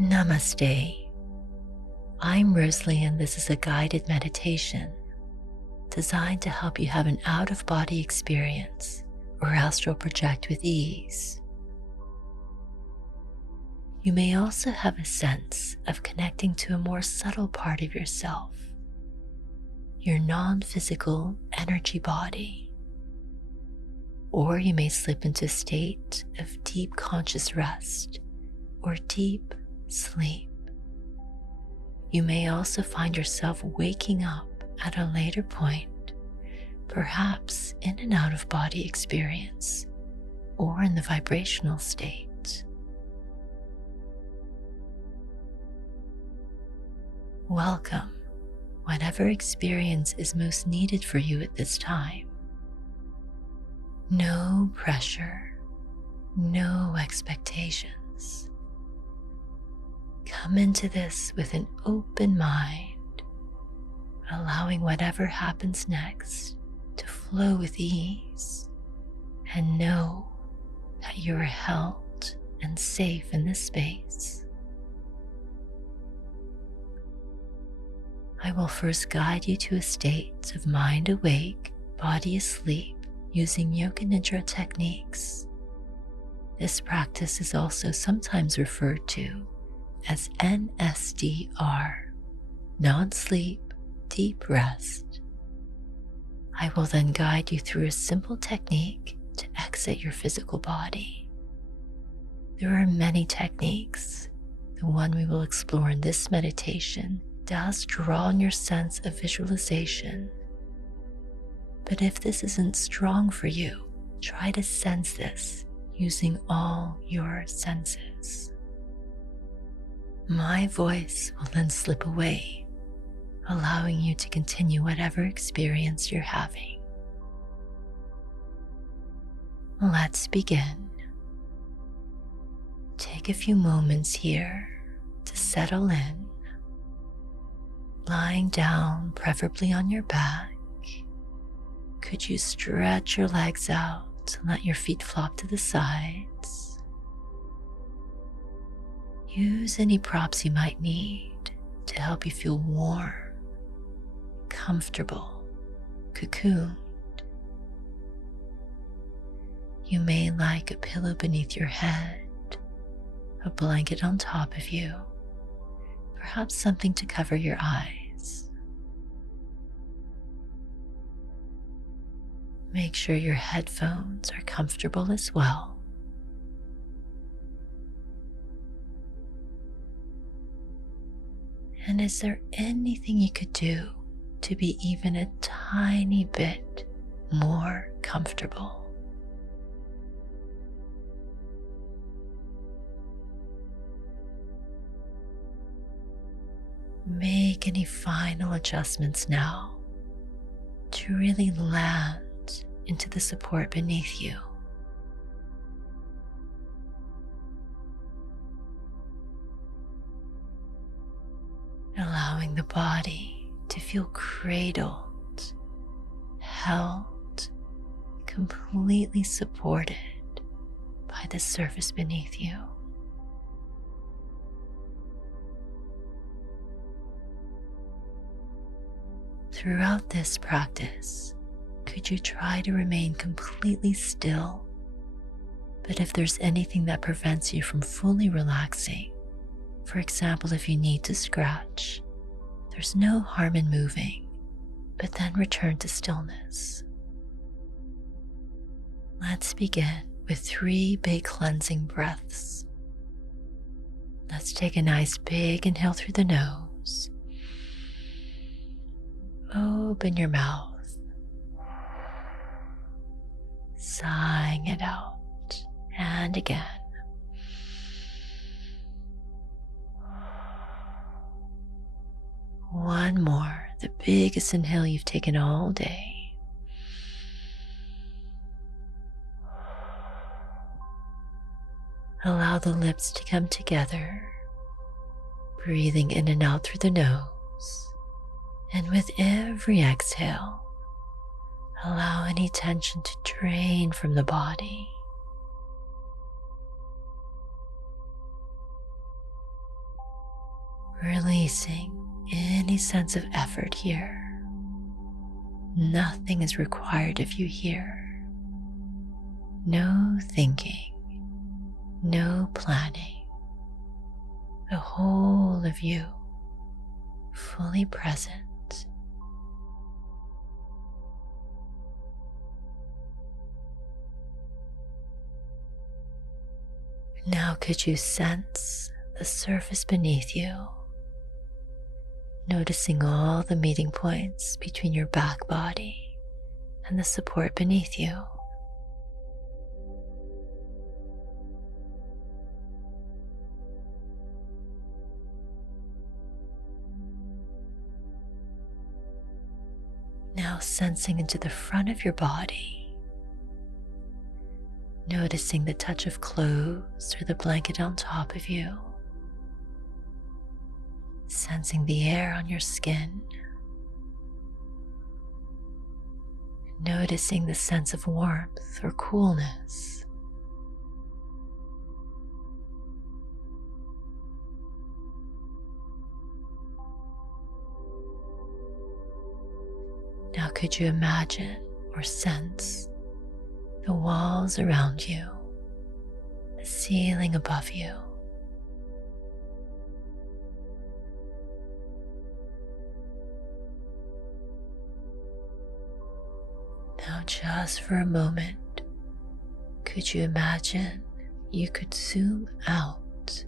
Namaste. I'm Rosalie, and this is a guided meditation designed to help you have an out-of-body experience or astral project with ease. You may also have a sense of connecting to a more subtle part of yourself, your non-physical energy body. Or you may slip into a state of deep conscious rest or deep sleep. You may also find yourself waking up at a later point, perhaps in an out-of-body experience or in the vibrational state. Welcome, whatever experience is most needed for you at this time. No pressure, no expectations. Come into this with an open mind, allowing whatever happens next to flow with ease, and know that you are held and safe in this space. I will first guide you to a state of mind awake, body asleep, using Yoga Nidra techniques. This practice is also sometimes referred to as NSDR, non-sleep, deep rest. I will then guide you through a simple technique to exit your physical body. There are many techniques. The one we will explore in this meditation does draw on your sense of visualization. But if this isn't strong for you, try to sense this using all your senses. My voice will then slip away, allowing you to continue whatever experience you're having. Let's begin. Take a few moments here to settle in, lying down, preferably on your back. Could you stretch your legs out and let your feet flop to the sides? Use any props you might need to help you feel warm, comfortable, cocooned. You may like a pillow beneath your head, a blanket on top of you, perhaps something to cover your eyes. Make sure your headphones are comfortable as well. And is there anything you could do to be even a tiny bit more comfortable? Make any final adjustments now to really land into the support beneath you. Allowing the body to feel cradled, held, completely supported by the surface beneath you. Throughout this practice, could you try to remain completely still? But if there's anything that prevents you from fully relaxing, for example, if you need to scratch, there's no harm in moving, but then return to stillness. Let's begin with 3 big cleansing breaths. Let's take a nice big inhale through the nose. Open your mouth, sighing it out, and again. One more, the biggest inhale you've taken all day. Allow the lips to come together, breathing in and out through the nose. And with every exhale, allow any tension to drain from the body. releasing any sense of effort here. Nothing is required of you here. No thinking, no planning. The whole of you fully present. Now could you sense the surface beneath you, noticing all the meeting points between your back body and the support beneath you. Now sensing into the front of your body, noticing the touch of clothes or the blanket on top of you, sensing the air on your skin, noticing the sense of warmth or coolness. Now could you imagine or sense the walls around you, the ceiling above you? Now just for a moment, could you imagine you could zoom out,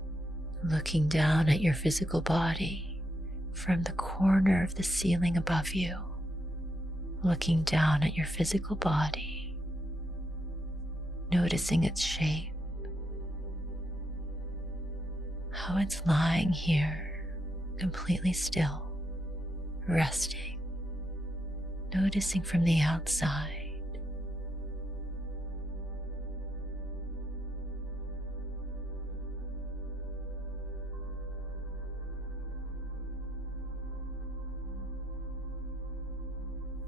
looking down at your physical body from the corner of the ceiling above you, looking down at your physical body, noticing its shape, how it's lying here completely still, resting, noticing from the outside.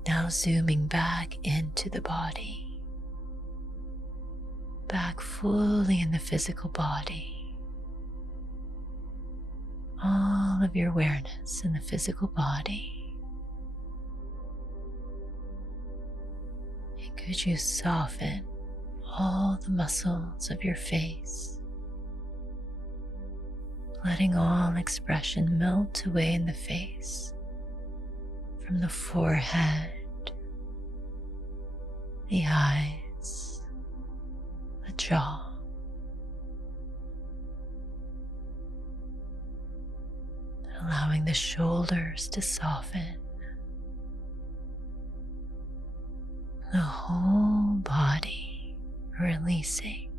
Now zooming back into the body, back fully in the physical body, all of your awareness in the physical body. And could you soften all the muscles of your face, letting all expression melt away in the face, from the forehead, the eyes, the jaw, allowing the shoulders to soften, the whole body releasing,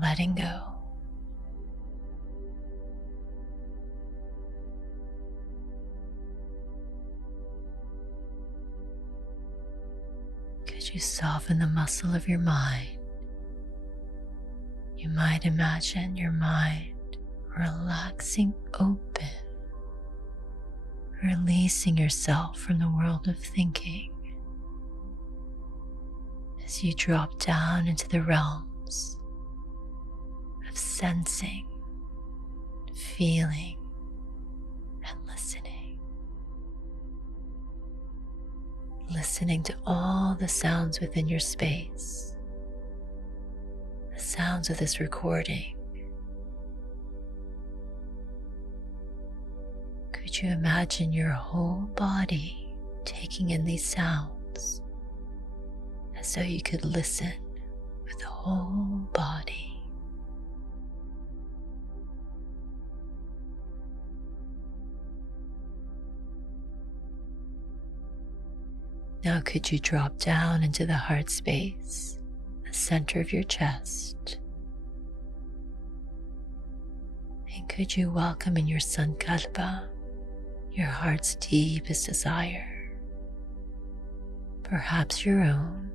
letting go. Could you soften the muscle of your mind? You might imagine your mind relaxing open, releasing yourself from the world of thinking as you drop down into the realms of sensing, feeling, and listening. Listening to all the sounds within your space, the sounds of this recording. Could you imagine your whole body taking in these sounds as though you could listen with the whole body? Now could you drop down into the heart space, the center of your chest? And could you welcome in your sankalpa, your heart's deepest desire, perhaps your own,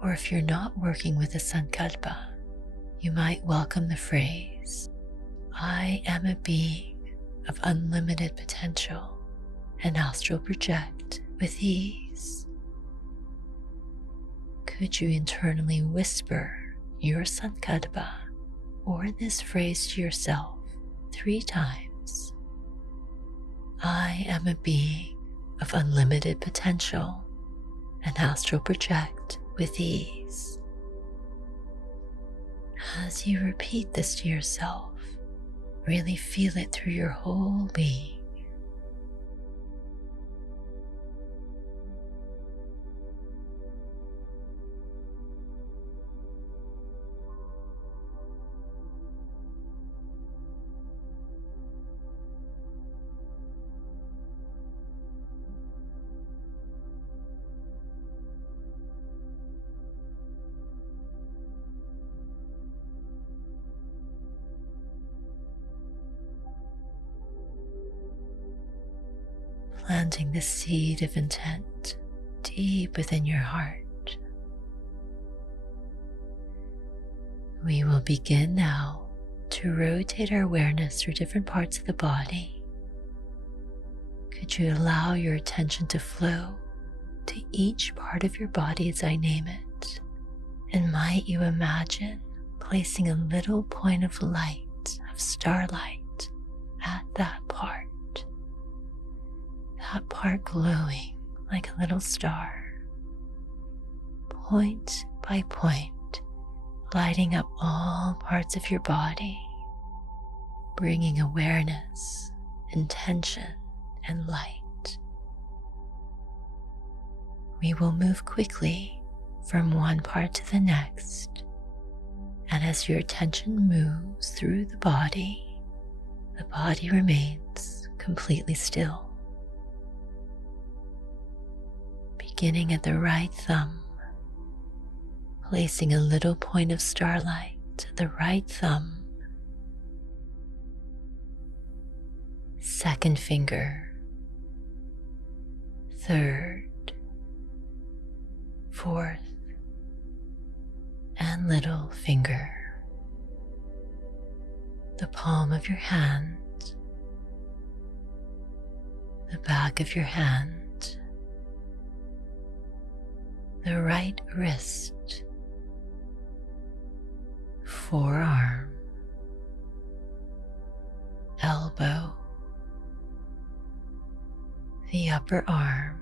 or if you're not working with a sankalpa, you might welcome the phrase, I am a being of unlimited potential and astral project with ease. Could you internally whisper your sankalpa or this phrase to yourself 3 times? I am a being of unlimited potential and astral project with ease. As you repeat this to yourself, really feel it through your whole being. Planting the seed of intent deep within your heart. We will begin now to rotate our awareness through different parts of the body. Could you allow your attention to flow to each part of your body as I name it? And might you imagine placing a little point of light, of starlight, at that part glowing like a little star, point by point, lighting up all parts of your body, bringing awareness, intention, and light. We will move quickly from one part to the next, and as your attention moves through the body remains completely still. Beginning at the right thumb, placing a little point of starlight at the right thumb, second finger, third, fourth, and little finger, the palm of your hand, the back of your hand, the right wrist, forearm, elbow, the upper arm,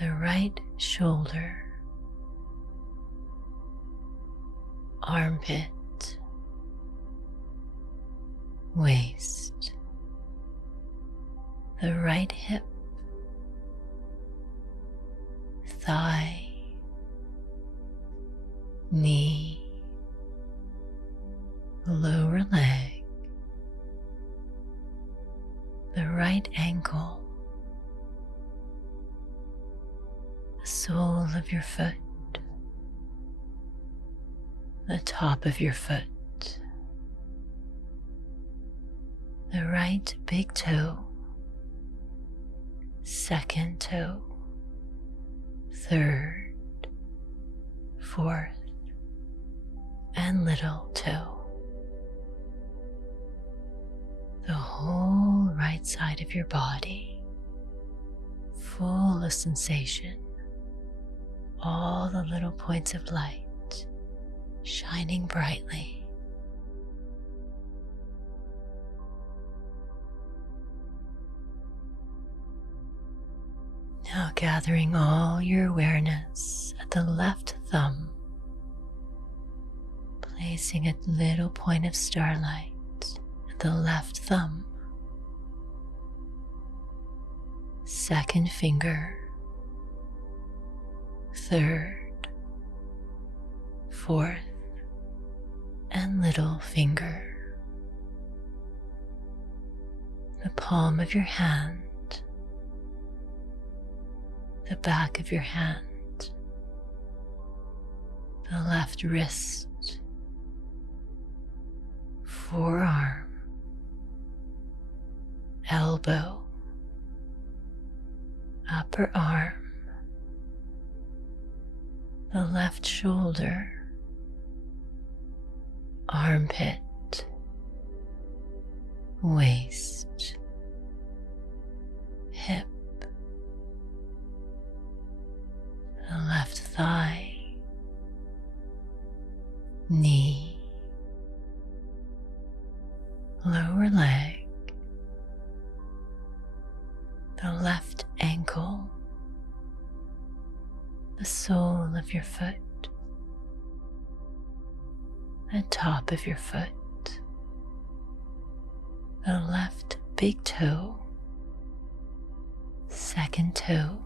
the right shoulder, armpit, waist, the right hip, thigh, knee, lower leg, the right ankle, the sole of your foot, the top of your foot, the right big toe, second toe, third, fourth, and little toe. The whole right side of your body, full of sensation, all the little points of light shining brightly. Now gathering all your awareness at the left thumb, placing a little point of starlight at the left thumb, second finger, third, fourth, and little finger, the palm of your hand, the back of your hand, the left wrist, forearm, elbow, upper arm, the left shoulder, armpit, waist, hip, the left thigh, knee, lower leg, the sole of your foot, the top of your foot, the left big toe, second toe,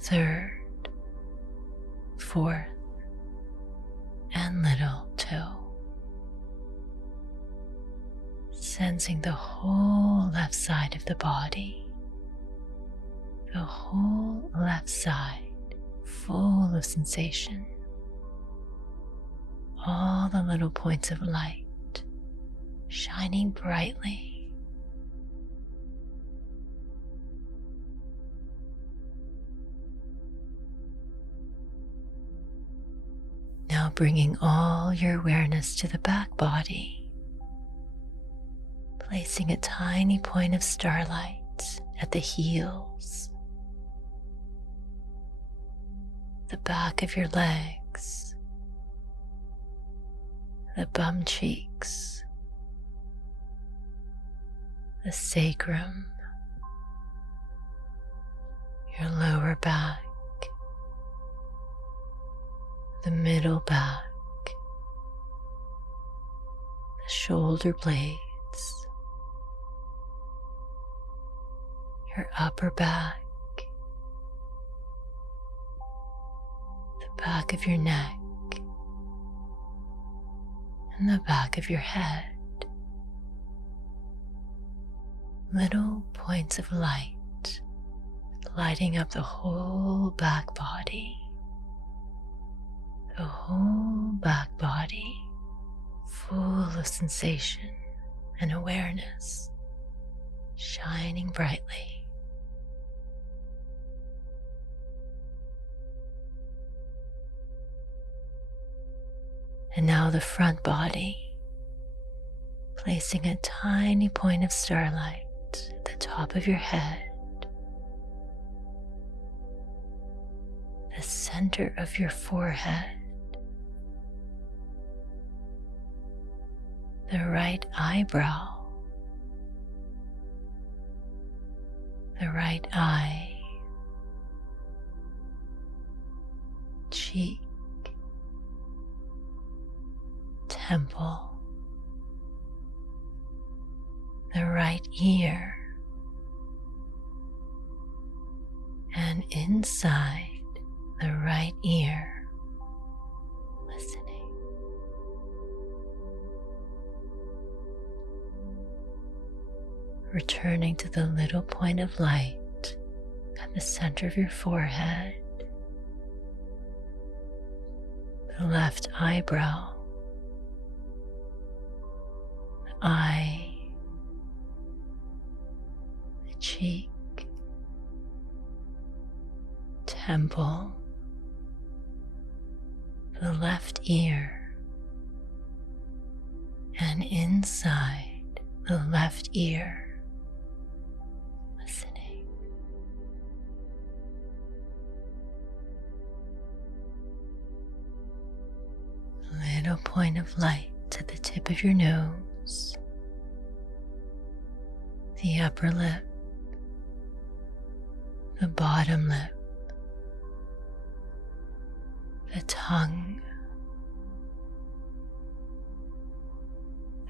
third, fourth, and little toe. Sensing the whole left side of the body, the whole left side full of sensation, all the little points of light shining brightly. Now bringing all your awareness to the back body, placing a tiny point of starlight at the heels, the back of your legs, the bum cheeks, the sacrum, your lower back, the middle back, the shoulder blades, your upper back, the back of your neck, and the back of your head. Little points of light lighting up the whole back body, the whole back body full of sensation and awareness, shining brightly. And now the front body, placing a tiny point of starlight at the top of your head, the center of your forehead, the right eyebrow, the right eye, cheek, temple, the right ear, and inside the right ear, listening. Returning to the little point of light at the center of your forehead, the left eyebrow, the eye, the cheek, temple, the left ear, and inside the left ear, listening. Little point of light at the tip of your nose, the upper lip, the bottom lip, the tongue,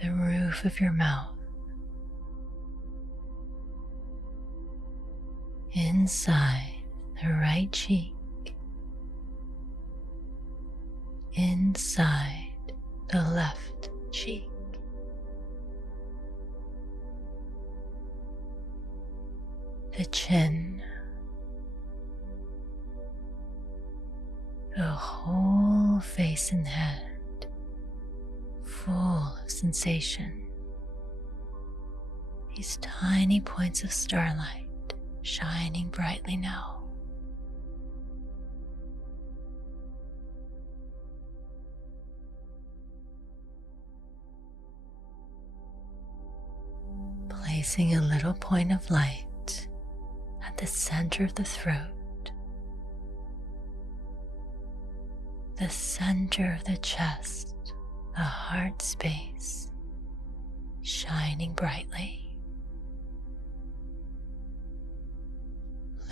the roof of your mouth, inside the right cheek, inside the left cheek, the chin, the whole face and head full of sensation. These tiny points of starlight shining brightly now. Placing a little point of light at the center of the throat, the center of the chest, the heart space, shining brightly.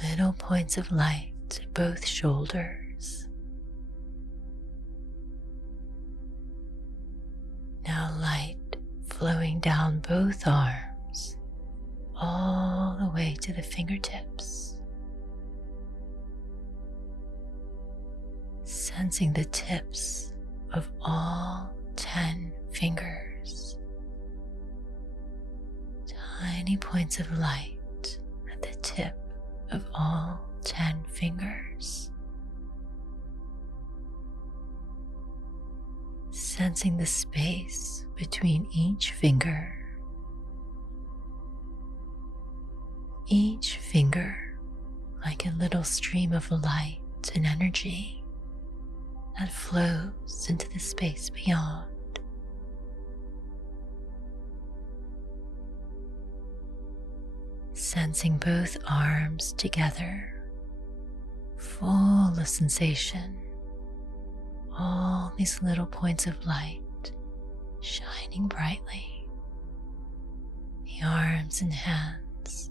Little points of light to both shoulders. Now light flowing down both arms all the way to the fingertips. Sensing the tips of all 10 fingers. Tiny points of light at the tip of all 10 fingers. Sensing the space between each finger. Each finger like a little stream of light and energy that flows into the space beyond. Sensing both arms together, full of sensation. All these little points of light shining brightly. The arms and hands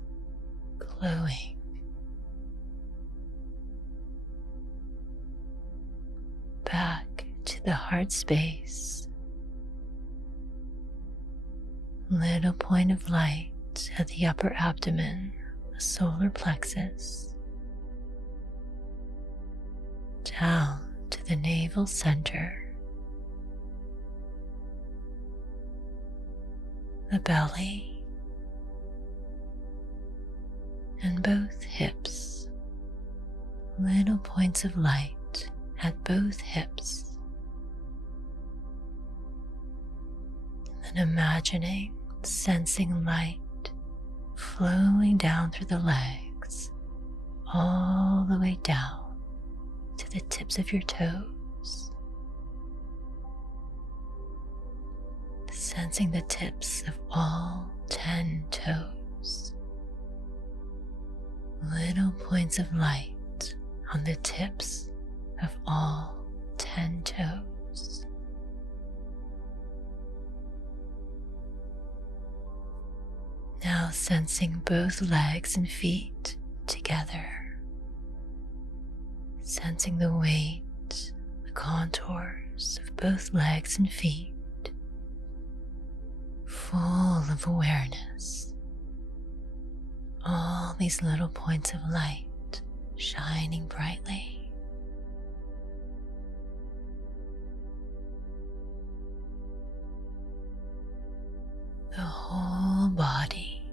glowing. Back to the heart space. Little point of light at the upper abdomen, the solar plexus. Down to the navel center. The belly. And both hips. Little points of light at both hips. And then imagining, sensing light flowing down through the legs, all the way down to the tips of your toes. Sensing the tips of all 10 toes. Little points of light on the tips of all 10 toes. Now sensing both legs and feet together. Sensing the weight, the contours of both legs and feet. Full of awareness. All these little points of light shining brightly. The whole body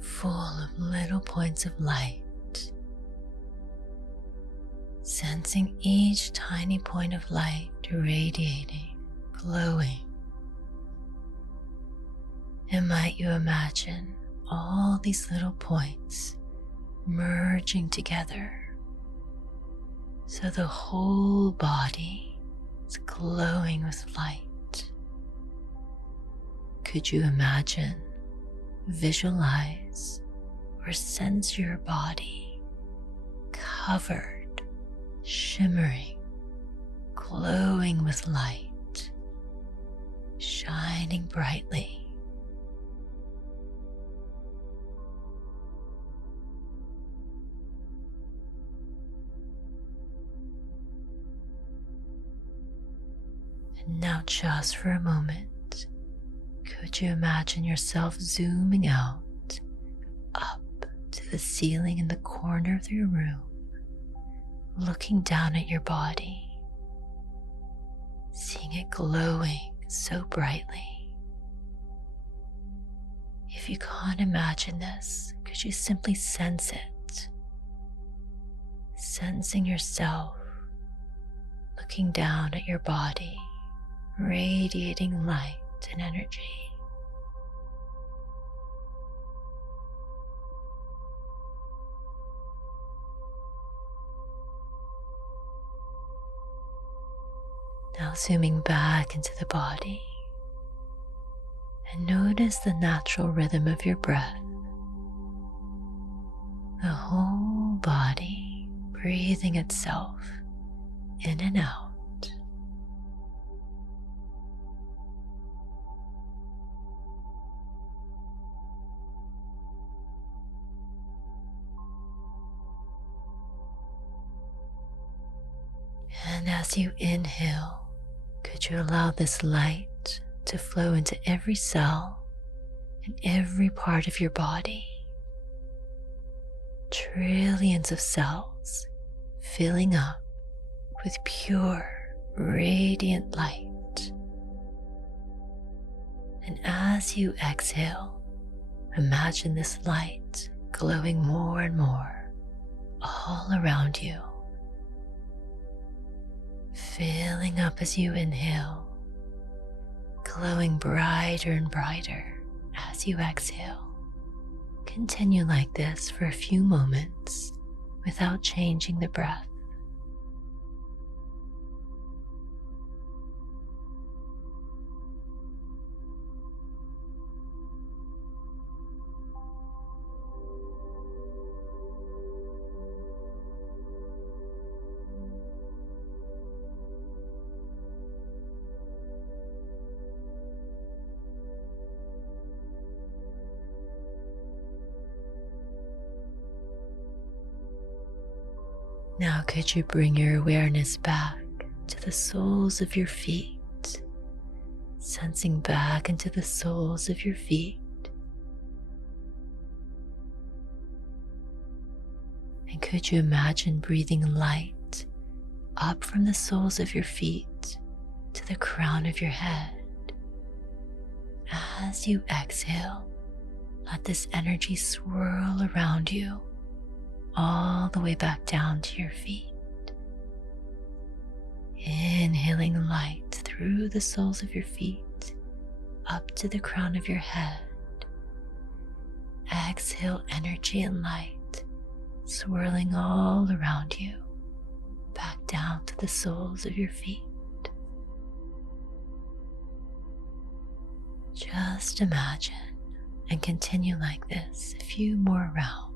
full of little points of light. Sensing each tiny point of light radiating, glowing. And might you imagine all these little points merging together so the whole body is glowing with light. Could you imagine, visualize, or sense your body covered, shimmering, glowing with light, shining brightly? And now just for a moment, could you imagine yourself zooming out, up to the ceiling in the corner of your room, looking down at your body, seeing it glowing so brightly? If you can't imagine this, could you simply sense it? Sensing yourself, looking down at your body, radiating light and energy. Now zooming back into the body and notice the natural rhythm of your breath. The whole body breathing itself in and out. And as you inhale, could you allow this light to flow into every cell and every part of your body? Trillions of cells filling up with pure, radiant light. And as you exhale, imagine this light glowing more and more all around you, filling up as you inhale, glowing brighter and brighter as you exhale. Continue like this for a few moments without changing the breath. Now could you bring your awareness back to the soles of your feet, sensing back into the soles of your feet. And could you imagine breathing light up from the soles of your feet to the crown of your head? As you exhale, let this energy swirl around you, all the way back down to your feet. Inhaling light through the soles of your feet, up to the crown of your head. Exhale energy and light, swirling all around you, back down to the soles of your feet. Just imagine and continue like this a few more rounds.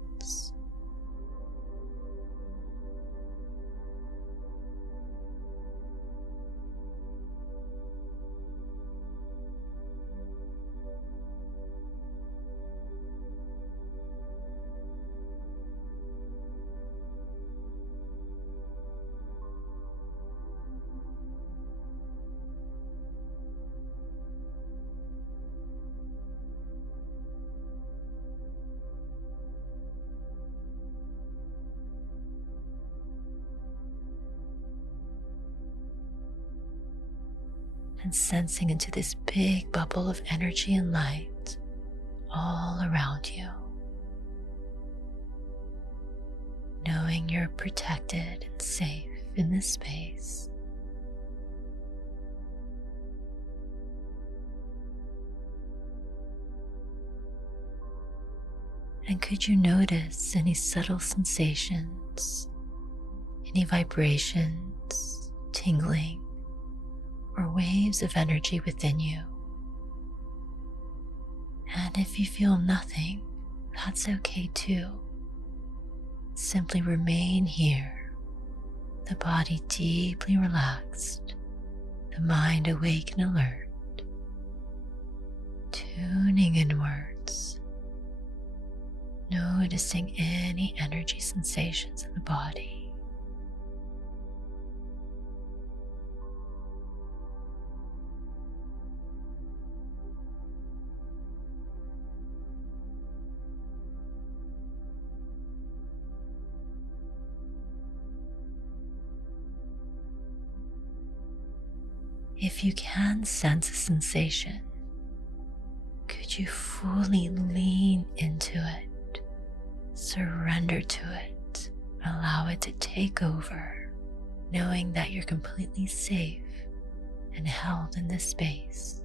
And sensing into this big bubble of energy and light all around you. Knowing you're protected and safe in this space. And could you notice any subtle sensations, any vibrations, tingling, or waves of energy within you? And if you feel nothing, that's okay too. Simply remain here, the body deeply relaxed, the mind awake and alert, tuning inwards, noticing any energy sensations in the body. If you can sense a sensation, could you fully lean into it, surrender to it, allow it to take over, knowing that you're completely safe and held in this space?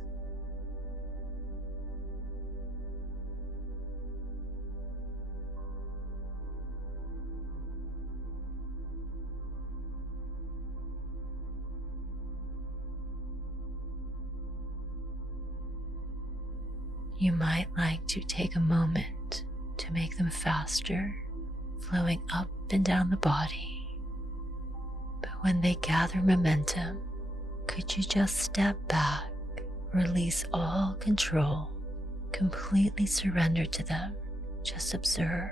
You might like to take a moment to make them faster, flowing up and down the body. But when they gather momentum, could you just step back, release all control, completely surrender to them, just observe.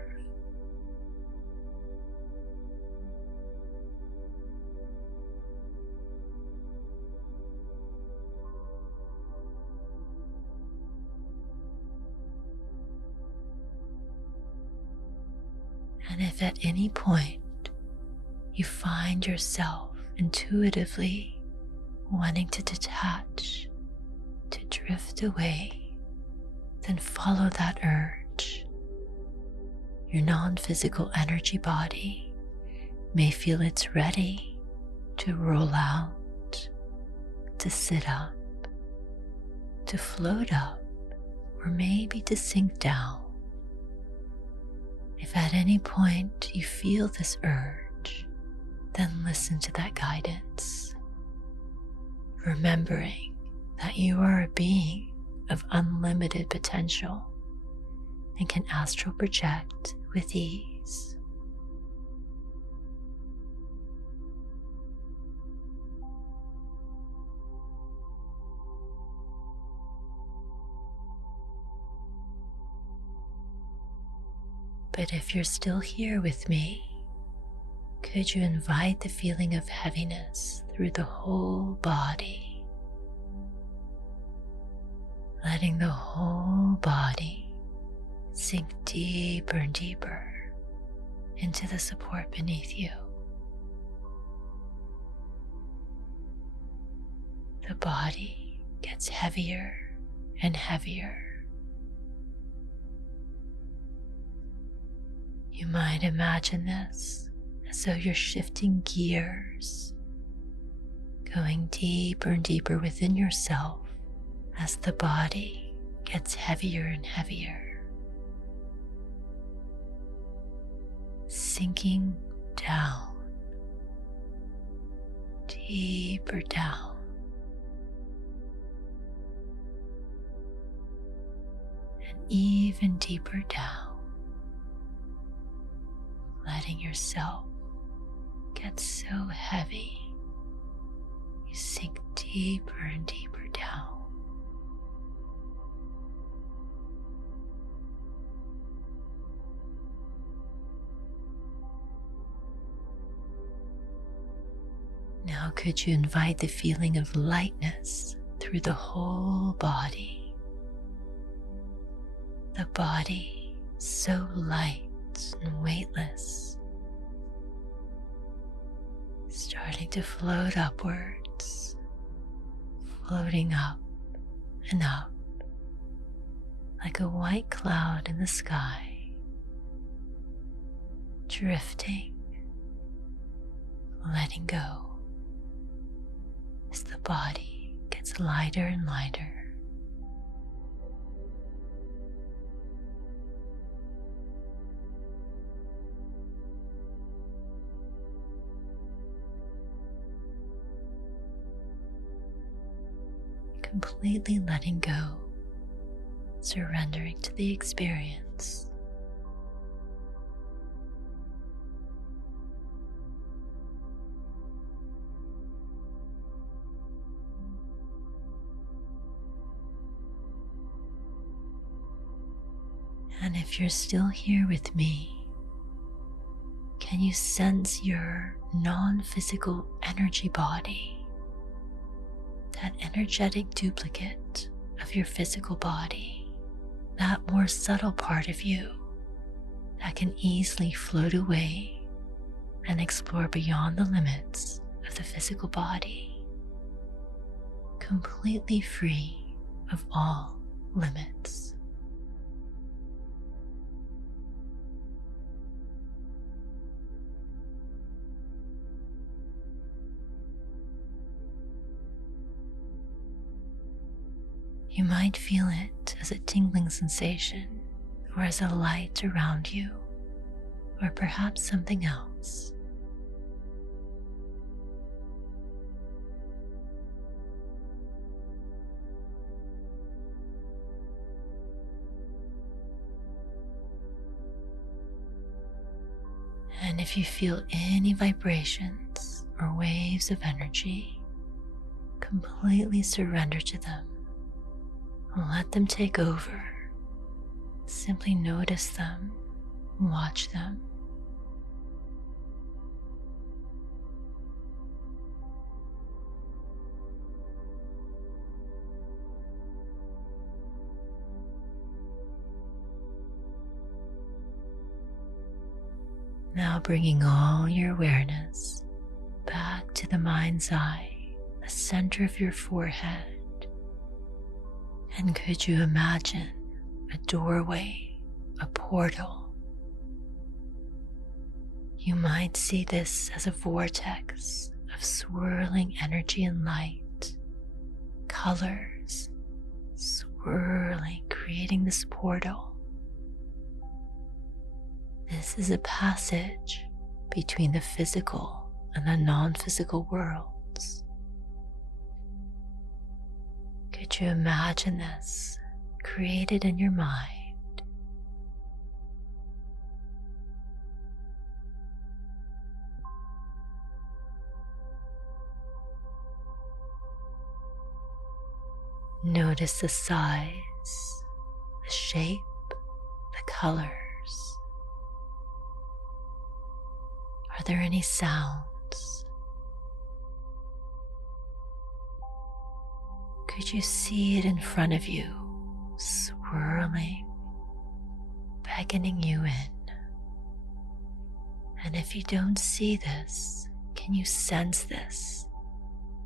And if at any point you find yourself intuitively wanting to detach, to drift away, then follow that urge. Your non-physical energy body may feel it's ready to roll out, to sit up, to float up, or maybe to sink down. If at any point you feel this urge, then listen to that guidance, remembering that you are a being of unlimited potential and can astral project with ease. But if you're still here with me, could you invite the feeling of heaviness through the whole body, letting the whole body sink deeper and deeper into the support beneath you. The body gets heavier and heavier. You might imagine this as though you're shifting gears, going deeper and deeper within yourself as the body gets heavier and heavier, sinking down, deeper down, and even deeper down. Letting yourself get so heavy, you sink deeper and deeper down. Now could you invite the feeling of lightness through the whole body? The body so light and weightless, starting to float upwards, floating up and up like a white cloud in the sky, drifting, letting go as the body gets lighter and lighter. Completely letting go, surrendering to the experience. And if you're still here with me, can you sense your non-physical energy body? That energetic duplicate of your physical body, that more subtle part of you that can easily float away and explore beyond the limits of the physical body, completely free of all limits. You might feel it as a tingling sensation, or as a light around you, or perhaps something else. And if you feel any vibrations or waves of energy, completely surrender to them. Let them take over. Simply notice them, watch them. Now bringing all your awareness back to the mind's eye, the center of your forehead. And could you imagine a doorway, a portal? You might see this as a vortex of swirling energy and light, colors swirling, creating this portal. This is a passage between the physical and the non-physical worlds. Could you imagine this created in your mind? Notice the size, the shape, the colors. Are there any sounds? Could you see it in front of you, swirling, beckoning you in? And if you don't see this, can you sense this?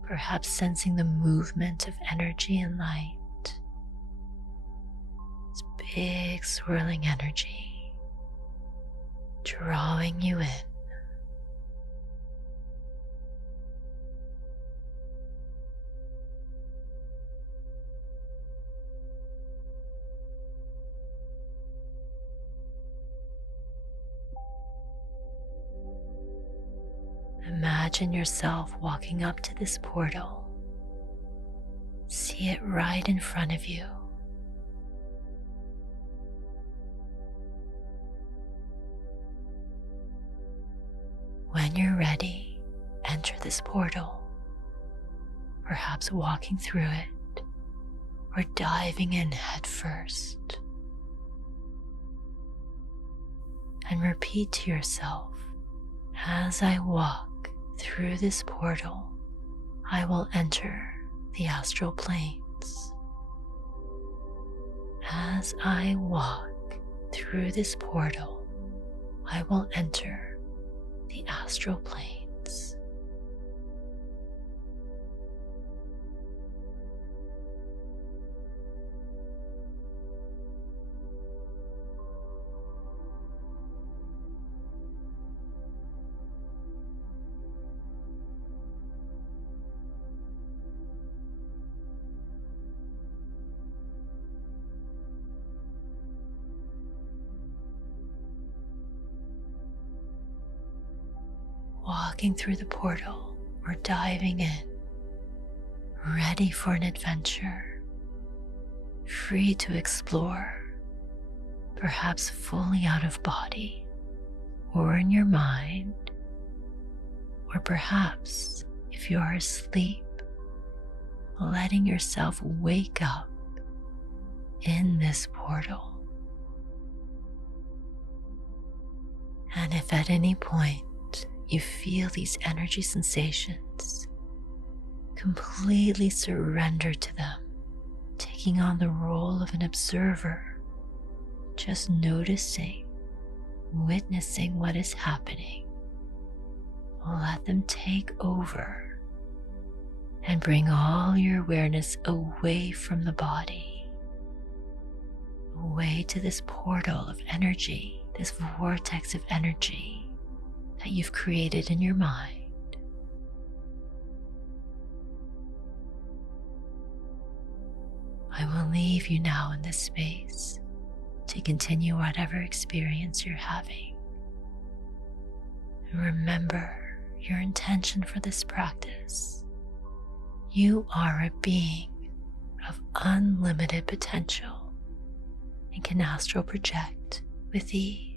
Perhaps sensing the movement of energy and light. It's big swirling energy, drawing you in. Imagine yourself walking up to this portal. See it right in front of you. When you're ready, enter this portal, perhaps walking through it or diving in head first. And repeat to yourself, as I walk through this portal, I will enter the astral planes. As I walk through this portal, I will enter the astral planes. Walking through the portal or diving in, ready for an adventure, free to explore, perhaps fully out of body or in your mind, or perhaps if you are asleep, letting yourself wake up in this portal. And if at any point you feel these energy sensations, completely surrender to them, taking on the role of an observer, just noticing, witnessing what is happening. Let them take over and bring all your awareness away from the body, away to this portal of energy, this vortex of energy that you've created in your mind. I will leave you now in this space to continue whatever experience you're having. And remember your intention for this practice. You are a being of unlimited potential and can astral project with ease.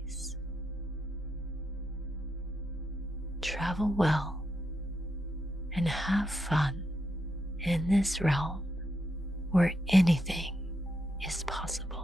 Travel well and have fun in this realm where anything is possible.